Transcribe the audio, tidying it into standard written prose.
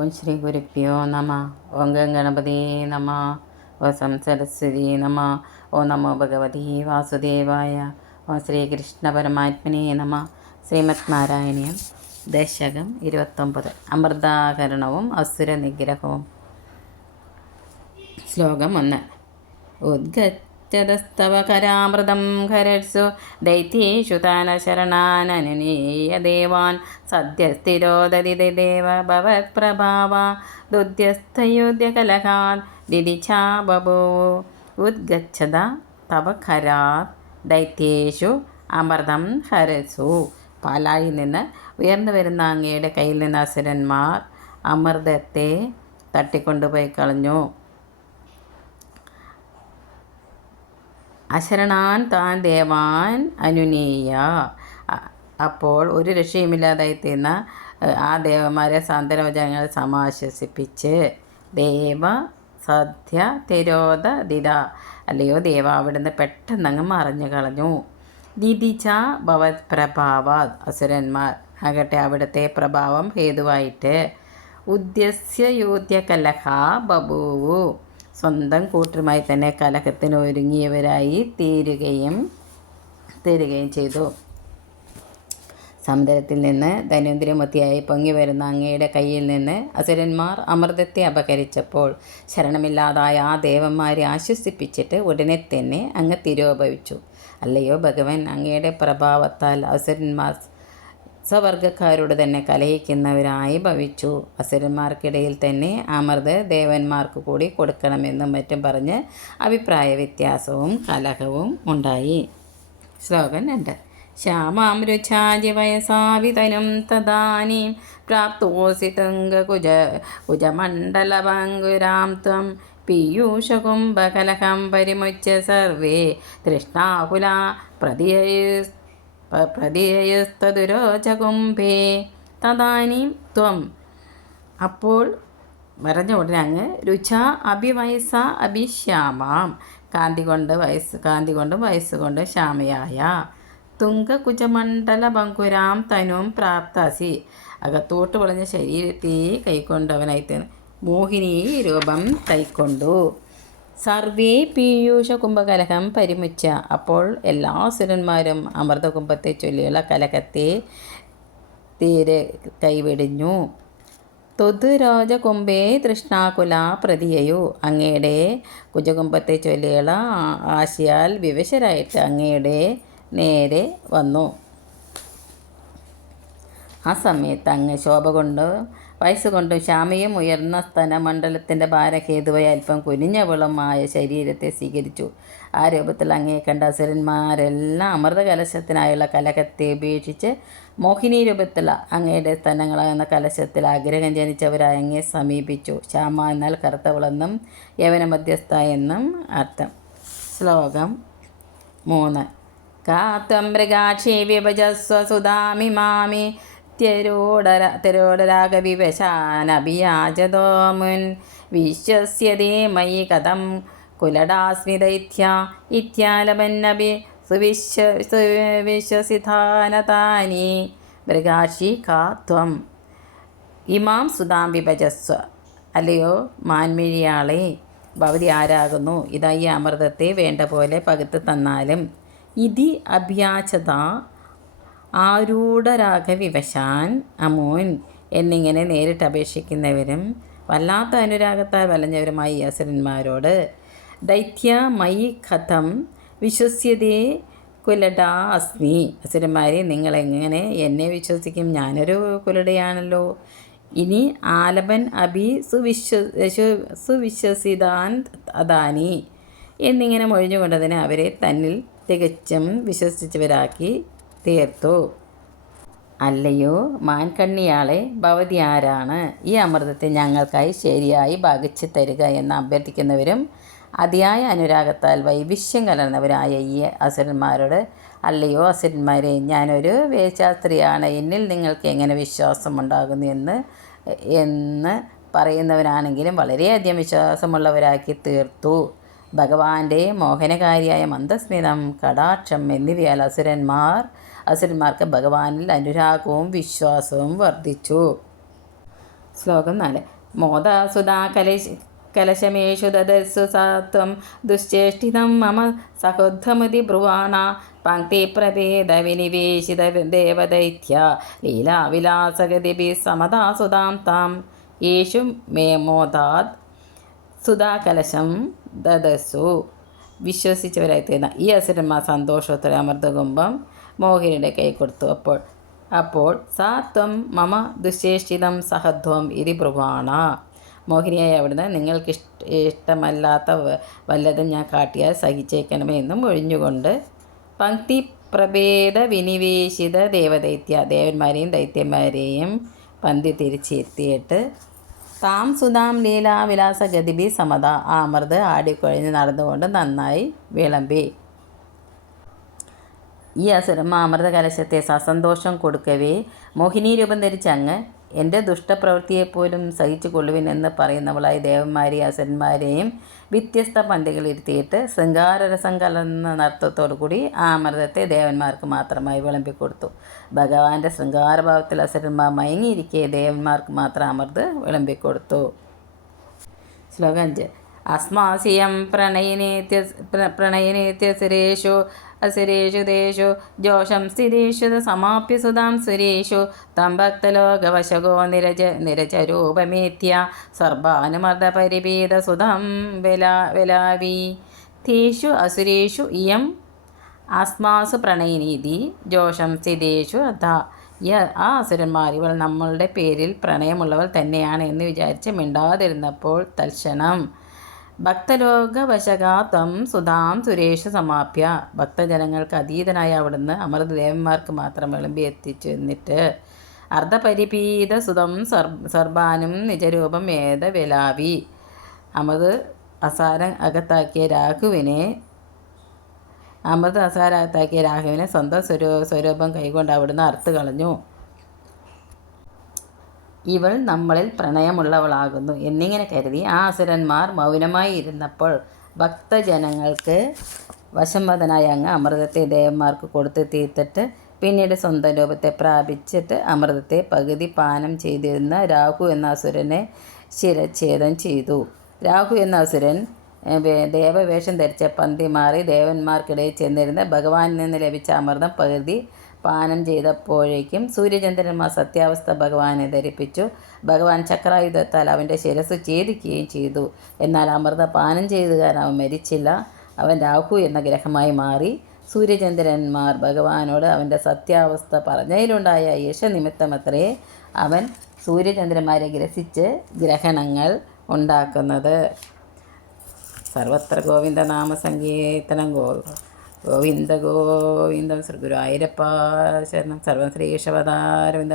ഓം ശ്രീ ഗുരുഭ്യോ നമ. ഓം ഗണപതി നമ. ഓം സരസ്വതി നമ. ഓം നമോ ഭഗവതി വാസുദേവായ. ഓം ശ്രീകൃഷ്ണ പരമാത്മനേ നമ. ശ്രീമദ് നാരായണീയം ദശകം 29. അമൃതാകരണവും അസുര നിഗ്രഹവും. ശ്ലോകം 1. ഉദ്ഗച്ഛതസ്തവ കരാമൃതം ഖരത്സു ദൈത്യേഷു താന ശരണാനനീയ ദേവാൻ സദ്യസ്ഥിരോദതി ദേവ ഭവത്പ്രഭാവ ദുദ്ധ്യസ്ഥയുദ്ധ്യകലഹാൻ ദിദിച്ഛാ ബഭൂവു. ഉദ്ഗച്ഛത തവ ഖരാത് ദൈത്യേഷു അമൃതം ഹരസു. പാലാഴിൽ നിന്ന് ഉയർന്നു വരുന്ന അങ്ങയുടെ കയ്യിൽ നിന്ന് അസുരന്മാർ അമൃതത്തെ തട്ടിക്കൊണ്ടുപോയി കളഞ്ഞു. അശരണാൻ താൻ ദേവാൻ അനുനീയ. അപ്പോൾ ഒരു രക്ഷയുമില്ലാതായിത്തീർന്ന ആ ദേവന്മാരെ സാന്ത്വനവചനങ്ങൾ സമാശ്വസിപ്പിച്ച് ദേവ സദ്യ തിരോധ ദിത, അല്ലയോ ദേവ അവിടുന്ന് പെട്ടെന്നങ്ങ് മറഞ്ഞു കളഞ്ഞു. ദിദിച്ച ഭവത് പ്രഭാവ, അസുരന്മാർ ആകട്ടെ അവിടുത്തെ പ്രഭാവം ഹേതുവായിട്ട് ഉദ്യസ്യ യോധ്യ കലഹ ബഭൂവു, സ്വന്തം കൂട്ടരുമായി തന്നെ കലഹത്തിന് ഒരുങ്ങിയവരായി തീരുകയും ചെയ്തു. സമുദ്രത്തിൽ നിന്ന് ധന്വന്തരിമത്തിയായി പൊങ്ങി വരുന്ന അങ്ങയുടെ കയ്യിൽ നിന്ന് അസുരന്മാർ അമൃതത്തെ അപഹരിച്ചപ്പോൾ ശരണമില്ലാതായ ആ ദേവന്മാരെ ആശ്വസിപ്പിച്ചിട്ട് ഉടനെ തന്നെ അങ്ങ് തിരോഭവിച്ചു. അല്ലയോ ഭഗവൻ, അങ്ങയുടെ പ്രഭാവത്താൽ അസുരന്മാർ സ്വവർഗക്കാരോട് തന്നെ കലഹിക്കുന്നവരായി ഭവിച്ചു. അസുരന്മാർക്കിടയിൽ തന്നെ അമൃത് ദേവന്മാർക്ക് കൂടി കൊടുക്കണമെന്നും മറ്റും പറഞ്ഞ് അഭിപ്രായ വ്യത്യാസവും കലഹവും ഉണ്ടായി. ശ്ലോകം 2. ശ്യാമാം രുചാജി വയസാവിതനും തദാനീം പ്രാപ്തോസി കുജമണ്ഡലഭംഗുരാം ത്വം പീയൂഷകുംഭകലഹം പരിമുച്യ സർവേ തൃഷ്ണാകുല പ്രതിയസ്തദുരോചകുംഭേ തദാനീം ത്വം. അപ്പോൾ പറഞ്ഞ ഉടനെ അങ്ങ് രുച അഭിവയസ അഭിശ്യാമാം, കാന്തി കൊണ്ടും വയസ്സുകൊണ്ട് ശ്യാമയായ തുംഗകുജമണ്ഡല ബങ്കുരാം തനും പ്രാപ്താസി, അകത്തോട്ട് വളഞ്ഞ ശരീരത്തെ കൈക്കൊണ്ടവനായി മോഹിനി രൂപം കൈക്കൊണ്ടു. സർവേ പീയൂഷ കുംഭകലഹം പരിമുച്ച, അപ്പോൾ എല്ലാ അസുരന്മാരും അമൃതകുംഭത്തെ ചൊല്ലിയുള്ള കലഹത്തെ തീരെ കൈവെടിഞ്ഞു. ത്വത് രാജകുംഭേ തൃഷ്ണാകുല പ്രതിയയു, അങ്ങയുടെ കുജകുംഭത്തെ ചൊല്ലിയുള്ള ആശയാൽ വിവശരായിട്ട് അങ്ങയുടെ നേരെ വന്നു. ആ സമയത്ത് അങ്ങ് ശോഭ കൊണ്ടും വയസ്സുകൊണ്ടും ശ്യാമയും ഉയർന്ന സ്തനമണ്ഡലത്തിൻ്റെ ഭാരഹേതുവായി അല്പം കുനിഞ്ഞവളുമായ ശരീരത്തെ സ്വീകരിച്ചു. ആ രൂപത്തിൽ അങ്ങയെ കണ്ട അസുരന്മാരെല്ലാം അമൃതകലശത്തിനായുള്ള കലഹത്തെ ഉപേക്ഷിച്ച് മോഹിനി രൂപത്തിൽ അങ്ങയുടെ സ്തനങ്ങളാകുന്ന കലശത്തിൽ ആഗ്രഹം ജനിച്ചവരായി അങ്ങയെ സമീപിച്ചു. ശ്യാമ എന്നാൽ കറുത്തവളെന്നും യവന മധ്യസ്ഥ എന്നും അർത്ഥം. ശ്ലോകം 3. കാത്വം മൃഗാക്ഷി വിഭജസ്വ സുധാമിമാമി തിരോടരാഗവിവശാനഭിയാചതോ മുൻ വിശ്വസ്യതേ മയി കഥം കുലടാസ്മി ദൈത്യ ഇത്യാലപന്നഭി സുവിശ്വസിധാനതാനി. മൃഗാക്ഷി കാ ത്വം ഇമാം സുധാം വിഭജസ്വ, അല്ലയോ മാൻമിഴിയാളെ ഭവതി ആരാകുന്നു? ഇതാ ഈ അമൃതത്തെ വേണ്ട പോലെ പകുത്ത് തന്നാലും. ഇതി അഭ്യാചത ആരൂഢരാഗവിവശാൻ അമൂൻ എന്നിങ്ങനെ നേരിട്ട് അപേക്ഷിക്കുന്നവരും വല്ലാത്ത അനുരാഗത്താൽ വലഞ്ഞവരുമായി ഈ അസുരന്മാരോട് ദൈത്യ മയി കഥം വിശ്വസ്യതേ കുലടാ അസ്മി, അസുരന്മാരെ നിങ്ങളെങ്ങനെ എന്നെ വിശ്വസിക്കും? ഞാനൊരു കുലടയാണല്ലോ. ഇനി ആലപൻ അഭി സുവിശ്വസിതാൻ അദാനി എന്നിങ്ങനെ മൊഴിഞ്ഞുകൊണ്ടതിന് അവരെ തന്നിൽ തികച്ചും വിശ്വസിച്ചവരാക്കി തീർത്തു. അല്ലയോ മാൻകണ്ണിയാളെ ഭവതി ആരാണ്? ഈ അമൃതത്തെ ഞങ്ങൾക്കായി ശരിയായി ഭാഗിച്ചു തരിക എന്ന് അഭ്യർത്ഥിക്കുന്നവരും അതിയായ അനുരാഗത്താൽ വൈവിശ്യം കലർന്നവരായ ഈ അസുരന്മാരോട് അല്ലയോ അസുരന്മാരെ, ഞാനൊരു വേശ്യാസ്ത്രീയാണ്, എന്നിൽ നിങ്ങൾക്ക് എങ്ങനെ വിശ്വാസമുണ്ടാകുന്നു എന്ന് പറയുന്നവരാണെങ്കിലും വളരെയധികം വിശ്വാസമുള്ളവരാക്കി തീർത്തു. ഭഗവാന്റെ മോഹനകാരിയായ മന്ദസ്മിതം, കടാക്ഷം എന്നിവയാൽ അസുരന്മാർക്ക് ഭഗവാനിൽ അനുരാഗവും വിശ്വാസവും വർദ്ധിച്ചു. ശ്ലോകം 4. മോദാസുധാ കലശമേഷു ദദർസു സാത്വം ദുശ്ചേഷ്ടിതം മമ സഹോദ്ധമതി ബ്രുവാണ പങ്ക്തിപ്രഭേദ വിനിവേശിത ദേവദൈത്യ ലീലാവിലാസഗതിഭി സമതാസുതാം താം യേശു മേ മോദാത് സുധാകലശം ദദസ്സു. വിശ്വസിച്ചവരായിത്തീർന്ന ഈ അസുരന്മാർ സന്തോഷത്തോടെ അമൃതകുംഭം മോഹിനിയുടെ കൈ കൊടുത്തു. അപ്പോൾ സാ ത്വം മമ ദുശ്ചേഷ്ടിതം സഹധ്വം ഇതി ബ്രുവാണ. മോഹിനിയായി അവിടുന്ന് നിങ്ങൾക്ക് ഇഷ്ടമല്ലാത്ത വല്ലതും ഞാൻ കാട്ടിയാൽ സഹിച്ചേക്കണമേ എന്നും ഒഴിഞ്ഞുകൊണ്ട് പങ്ക്തി പ്രഭേദ വിനിവേശിത ദേവദൈത്യ ദേവന്മാരെയും ദൈത്യന്മാരെയും പന്തി തിരിച്ചെത്തിയിട്ട് താം സുധാം ലീലാവിലാസ ഗതിബി സമത ആ അമൃത് ആടിക്കൊഴിഞ്ഞ് നടന്നുകൊണ്ട് നന്നായി വിളമ്പി. ഈ അസുരമ്മ അമൃത കലശത്തെ സസന്തോഷം കൊടുക്കവേ മോഹിനി രൂപം ധരിച്ച അങ്ങ് എൻ്റെ ദുഷ്ടപ്രവൃത്തിയെപ്പോലും സഹിച്ചു കൊള്ളുവിൻ എന്ന് പറയുന്നവളായി ദേവന്മാരെയും അസുരന്മാരെയും വ്യത്യസ്ത പന്തികളിരുത്തിയിട്ട് ശൃംഗാരരസം കലർന്ന നർത്തത്തോടുകൂടി ആ അമൃതത്തെ ദേവന്മാർക്ക് മാത്രമായി വിളമ്പിക്കൊടുത്തു. ഭഗവാന്റെ ശൃംഗാരഭാവത്തിൽ അസുരന്മാർ മയങ്ങിയിരിക്കെ ദേവന്മാർക്ക് മാത്രം അമൃത് വിളമ്പിക്കൊടുത്തു. ശ്ലോകം 5. അസ്മാസിയം പ്രണയനേത്യസുരേഷു അസുരേഷു ദേശു ജോഷം സ്ഥിതേഷു സമാപ്യ സുതാം സുരേഷു തം ഭക്തലോകവശകോ നിരചരൂപമേത്യ സർവാനുമർദ്ദ പരിപീത സുതം വെലാവി തേഷു അസുരേഷു ഇയം ആസ്മാസു പ്രണയിനീതി ജോഷം സ്ഥിതേഷു അഥ. ആ അസുരന്മാർ ഇവൾ നമ്മളുടെ പേരിൽ പ്രണയമുള്ളവൾ തന്നെയാണ് എന്ന് വിചാരിച്ച് മിണ്ടാതിരുന്നപ്പോൾ തൽക്ഷണം ഭക്തലോകവശകാ ത്വം സുധാം സുരേഷു സമാപ്യ ഭക്തജനങ്ങൾക്ക് അതീതനായ അവിടുന്ന് അമൃതദേവന്മാർക്ക് മാത്രം വിളമ്പി എത്തിച്ചു. എന്നിട്ട് അർദ്ധപരിപീത സുതം സർബാനും നിജരൂപം ഏത വെലാവി അമൃത് അസാരം അകത്താക്കിയ രാഘുവിനെ സ്വന്തം സ്വരൂപം കൈകൊണ്ട് അവിടുന്ന് അറുത്ത് കളഞ്ഞു. ഇവൾ നമ്മളിൽ പ്രണയമുള്ളവളാകുന്നു എന്നിങ്ങനെ കരുതി ആ അസുരന്മാർ മൗനമായി ഇരുന്നപ്പോൾ ഭക്തജനങ്ങൾക്ക് വശംവദനായ അങ്ങ് അമൃതത്തെ ദേവന്മാർക്ക് കൊടുത്ത് തീർത്തിട്ട് പിന്നീട് സ്വന്തം രൂപത്തെ പ്രാപിച്ചിട്ട് അമൃതത്തെ പകുതി പാനം ചെയ്തിരുന്ന രാഹു എന്ന അസുരനെ ശിരച്ഛേദം ചെയ്തു. രാഹു എന്ന അസുരൻ ദേവവേഷം ധരിച്ച പന്തി മാറി ദേവന്മാർക്കിടയിൽ ചെന്നിരുന്ന് ഭഗവാനിൽ നിന്ന് ലഭിച്ച അമൃതം പകുതി പാനം ചെയ്തപ്പോഴേക്കും സൂര്യചന്ദ്രന്മാർ സത്യാവസ്ഥ ഭഗവാനെ ധരിപ്പിച്ചു. ഭഗവാൻ ചക്രായുധത്താൽ അവൻ്റെ ശിരസ് ഛേദിക്കുകയും ചെയ്തു. എന്നാൽ അമൃത പാനം ചെയ്തുകാരൻ അവൻ മരിച്ചില്ല. അവൻ രാഹു എന്ന ഗ്രഹമായി മാറി. സൂര്യചന്ദ്രന്മാർ ഭഗവാനോട് അവൻ്റെ സത്യാവസ്ഥ പറഞ്ഞതിലുണ്ടായ യശനിമിത്തമത്രേ അവൻ സൂര്യചന്ദ്രന്മാരെ ഗ്രസിച്ച് ഗ്രഹണങ്ങൾ ഉണ്ടാക്കുന്നത്. സർവത്ര ഗോവിന്ദനാമ സങ്കീർത്തനം. ഗോവിന്ദ ഗോവിന്ദം. ശ്രീ ഗുരുവായൂരപ്പ ശരണം. സർവം ശ്രീ കേശവദാരവിന്ദ.